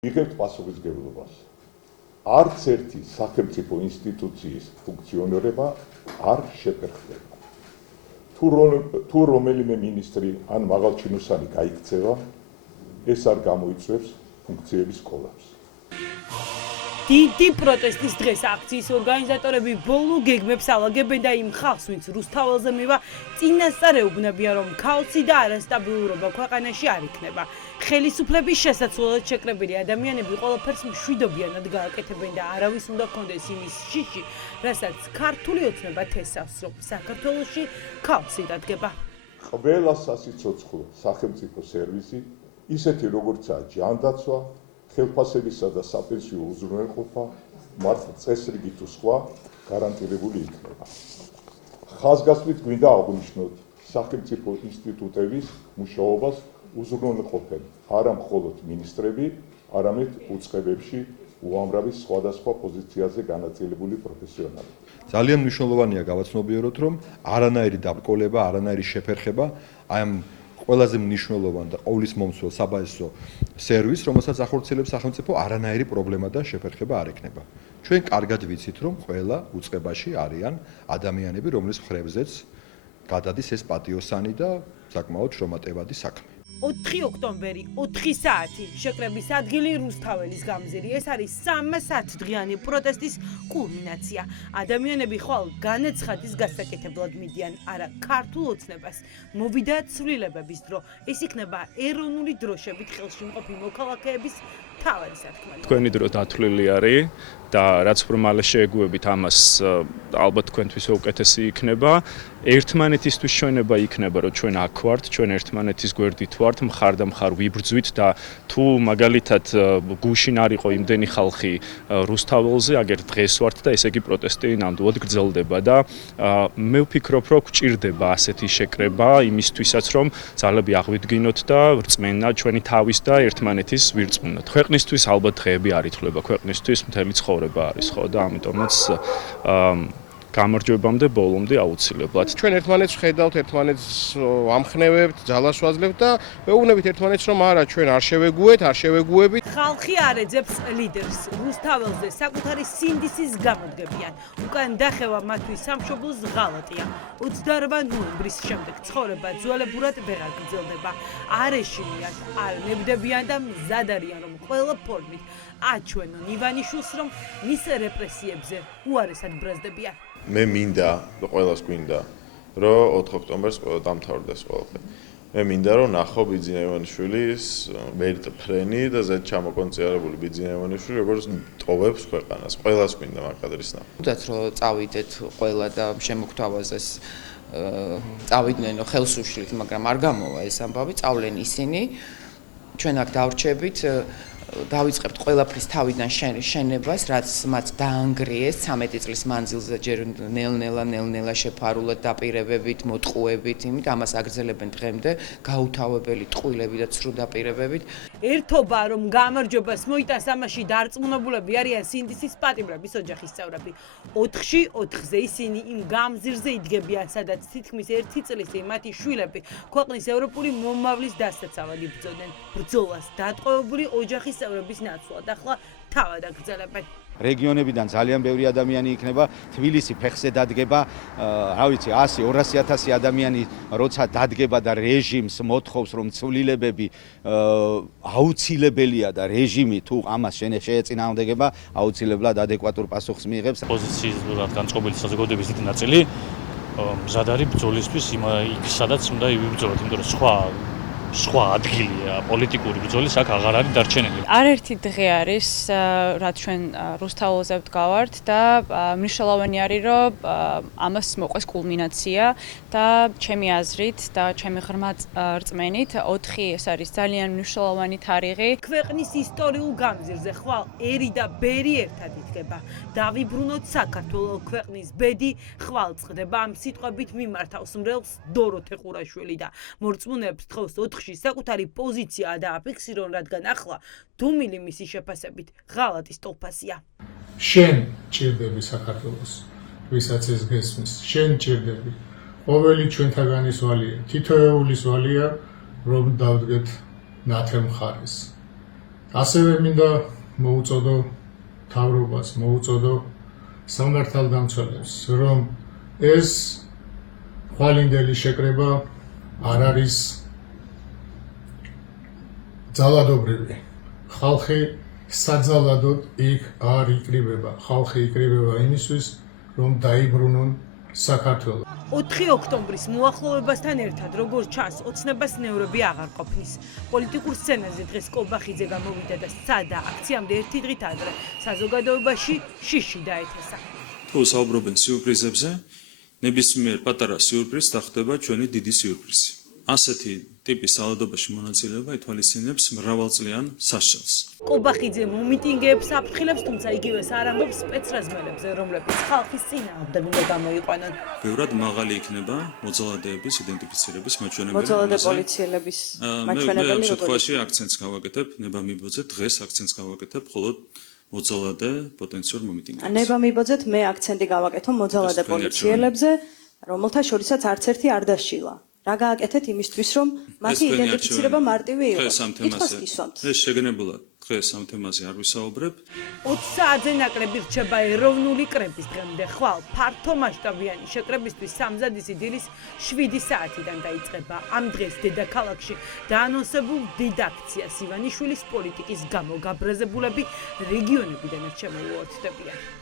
იღებთ პასუხისმგებლობას. არც ერთი სახელმწიფო ინსტიტუციის ფუნქციონირება არ შეფერხდება. თუ რომელიმე მინისტრი ან მაღალჩინოსანი გაიქცევა, ეს არ გამოიწვევს ფუნქციების კოლაფსს. დიდი პროტესტის დღეს აქციის ორგანიზატორები ბოლო გეგმებს ალაგებენ და იმ ხალხს, ვინც რუსთაველზე მივა, წინასწარ ეუბნებიან, რომ ქაოსი და არასტაბილურობა ქვეყანაში არ იქნება. ხელისუფლების შესაძლებლად შეკრებილი ადამიანები ყველაფერს მშვიდობიანად გააკეთებენ და არავის უნდა კონდეს იმის შიში, რასაც ქართული ოცნება თესავს, რომ საქართველოში ქაოსი დადგება. ყველა სასიცოცხლო სახელმწიფო სერვისი, ისეთი როგორცაა ჯანდაცვა, ხელფასებისა და საპენსიო უზრუნველყოფა, მართლწესრიგი თუ სხვა გარანტირებული იქნება. ხაზგასმით გვინდა აღვნიშნოთ სახელმწიფო ინსტიტუტების მუშაობას უზრუნველყოფენ არა მხოლოდ მინისტრები, არამედ უწყებებში უამრავი სხვადასხვა პოზიციაზე განაწილებული პროფესიონალები. ძალიან მნიშვნელოვანია გავაცნობიეროთ, რომ არანაირი დაბრკოლება, არანაირი შეფერხება აი ამ ყველაზე მნიშვნელოვანი და ყოვლის მომცველ საბაზო სერვისს, რომელსაც ახორციელებს სახელმწიფო, არანაირი პრობლემა და შეფერხება არ ექნება. ჩვენ კარგად ვიცით, რომ ყველა უწყებაში არიან ადამიანები, რომლის მხრებზეც გადადის ეს პატიოსანი და საკმაოდ შრომატევადი საქმე. 4 ოქტომბერი 4 საათი შეკრების ადგილი რუსთაველის გამზირი. ეს არის 310 დღიანი პროტესტის კულმინაცია. ადამიანები ხვალ განაცხადის გასაკეთებლად მიდიან არა ქართულ ოცნებას. მოვიდა ცვლილებების დრო. ეს იქნება ეროვნული დროშებით ხელში მყოფი მოქალაქეების თავი სათქმელი. თქვენი დრო დათვლილი არის და რაც უფრო მალე შეეგუებით ამას ალბათ თქვენთვის უკეთესი იქნება. ერთმანეთისთვის ჩვენება იქნება, რომ ჩვენ აქ ვართ, ჩვენ ერთმანეთის გვერდით ვართ, მხარ და მხარ ვიბრძვით და თუ მაგალითად გუშინ არ იყო იმდენი ხალხი რუსთაველზე, აგერ დღეს ვართ და ესე იგი პროტესტი ნამდვილად გრძელდება და მე ვფიქრობ, რომ გვჭირდება ასეთი შეკრება იმისთვისაც, რომ ძალები აღვიდგინოთ და რწმენა ჩვენი თავის და ერთმანეთის ვირწმუნოთ. ქვეყნისთვის ალბათ დღეები არ ითვლება, ქვეყნისთვის მთელი ცხოვრება არის, ხო და ამიტომაც გამარჯვებამდე ბოლომდე აუცილებლად. ჩვენ ერთმანეთს ხედავთ, ერთმანეთს ამხნევებთ, ძალას ვაძლევთ და ვეუბნებით ერთმანეთს, რომ არა, ჩვენ არ შევეგუებით. ხალხი არ ეძებს ლიდერს. რუსთაველზე საკუთარი სინდისის გამოდგებიან. უკან დახევა მათთვის სამშობლოს ღალატია. 28 ნოემბრის შემდეგ ცხოვრება ძველებურად ვეღარ გრძელდება. არ ეშინიათ, არ ნებდებიან და მზად არიან, რომ ყველა ფორმით აჩვენონ ივანიშვილს, რომ მის რეპრესიებზე უარესად ბრაზდებიან. მე მინდა, ყველას გვინდა, რომ 4 ოქტომბერს დამთავრდეს ყველაფერი. მე მინდა, რომ ნახო ბიძინა ივანიშვილის მერტფრენი და ზედ ჩამოკონწიარებული ბიძინა ივანიშვილი, როგორც ტოვებს ქვეყანას. ყველას გვინდა მაგ კადრის ნახვა. თუნდაც რომ წავიდეთ ყველა და შემოგთავაზეს წავიდნენ ხელს უშლით, მაგრამ არ გამოვა ეს ამბავი, წავლენ ისინი. ჩვენ აქ დავრჩებით დავიწყებთ ყველაფრის თავიდან შენებას, რაც მათ დაანგრიეს 13 წლის მანძილზე ჯერ ნელ-ნელა შეფარულად დაპირებებით, მოტყუებით, იმით ამას აგრძელებენ დღემდე, გაუთავებელი ტყუილები და ცრუ დაპირებებით. ერთობა რომ გამარჯვებას მოიტანს ამაში დარწმუნებულები არიან სინდისის პატიმრების ოჯახის წევრები. 4-ში 4-ზე ისინი იმ გამზირზე იდგებიან, სადაც თითქმის 1 წლისე მათი შვილები ქვეყნის ევროპული მომავლის დასაცავად იბრძოდნენ. ბრძოლას დატყვევებული ოჯახის წევრების ნაცვლად ახლა თავად აგრძელებენ. რეგიონებიდან ძალიან ბევრი ადამიანი იქნება, თბილისი ფეხზე დადგება, რა ვიცი, 100-200,000 ადამიანი როცა დადგება და რეჟიმს მოთხოვს, რომ ცვლილებები აუცილებელია და რეჟიმი თუ ამას შეეწინააღმდეგება, აუცილებლად ადეკვატურ პასუხს მიიღებს. პოზიციურად განწყობილი საზოგადოების დიდი ნაწილი მზად არის ბრძოლისთვის იქ სადაც უნდა იბრძოლოთ, იმიტომ რომ სხვა ადგილია პოლიტიკური ბრძოლის აქ აღარ არის დარჩენილი. არაერთი დღე არის, რაც ჩვენ რუსთაველზე ვდგავართ და მნიშვნელოვანი არის, რომ ამას მოყვეს კულმინაცია და ჩემი აზრით და ჩემი ღრმა რწმენით 4 ეს არის ძალიან მნიშვნელოვანი თარიღი. ქვეყნის ისტორიულ გამზირზე ხვალ ერი და ბერი ერთად იდგება. დავიბრუნოთ საქართველო, ქვეყნის ბედი ხვალ წყდება. ამ სიტყვებით მიმართავს მრევლს დოროთე ყურაშვილი და მორწმუნეებს თხოვს 4-ში საკუთარი პოზიცია დააფიქსირონ, რადგან ახლა დუმილი მისი შეფასებით ღალატის ტოლფასია. შენ ჭირდები საქართველოს, ვისაც ეს გესმის, შენ ჭირდები. ყოველი ჩვენთაგანის ვალია, თითოეულის ვალია, რომ დავდგეთ ნათელ მხარეს. ასევე მინდა მოუწოდო თავრობას, მოუწოდო სამართალდამცველებს, რომ ეს ხვალინდელი შეკრება არ არის ძალადობრივი. ხალხი საძალადოდ იქ არ იკრიბება. ხალხი იკრიბება იმისთვის, რომ დაიბრუნონ საქართველოს. 4 ოქტომბრის მოახლოვებასთან ერთად, როგორც ჩანს, ოცნებას ნევრები აღარ ყოფნის. პოლიტიკურ სცენაზე დღეს კობახიძე გამოვიდა და სადა აქციამდე ერთი დღით ადრე საზოგადოებაში შიში დაეთესა. თუ საუბრობენ სიურპრიზებზე, ნებისმიერ პატარა სიურპრიზს დახტება ჩვენი დიდი სიურპრიზი. ასეთი ტიპის ძალადობაში მონაწილეობა ითვალისწინებს მრავალწლიან სასჯელს. კობახიძე მომიტინგეებს აფრთხილებს, თუმცა იგივეს არ ამბობს სპეცრაზმელებზე, რომლებიც ხალხის წინააღმდეგ უნდა გამოიყვანონ. ბევრად მაღალი იქნება მოძალადეების იდენტიფიცირების მაჩვენებელი. მოძალადე პოლიციელების მაჩვენებელი როგორ? შემთხვევაში აქცენტს გავაკეთებ, ნება მიბოძეთ, დღეს აქცენტს გავაკეთებ, მხოლოდ მოძალადე პოტენციურ მომიტინგეებს. ნება მიბოძეთ, მე აქცენტი გავაკეთო მოძალადე პოლიციელებზე, რომელთა შორისაც არც ერთი არ დასჯილა. რა გააკეთეთ იმისთვის, რომ მათი იდენტიფიცირება მარტივი იყოს? კითხვას გისვამთ. ეს შეგნებულად დღეს ამ თემაზე არ ვისაუბრებ. 20 საათზე ნაკლები რჩება ეროვნული კრების დღემდე. ხვალ ფართო მასშტაბიანი შეკრებისთვის სამზადისი დილის 7 საათიდან დაიწყება. ამ დღეს დედაქალაქში დაანონსებულ დიდ აქციას ივანიშვილის პოლიტიკის გამო გაბრაზებულები რეგიონებიდანაც შემოუერთდებიან.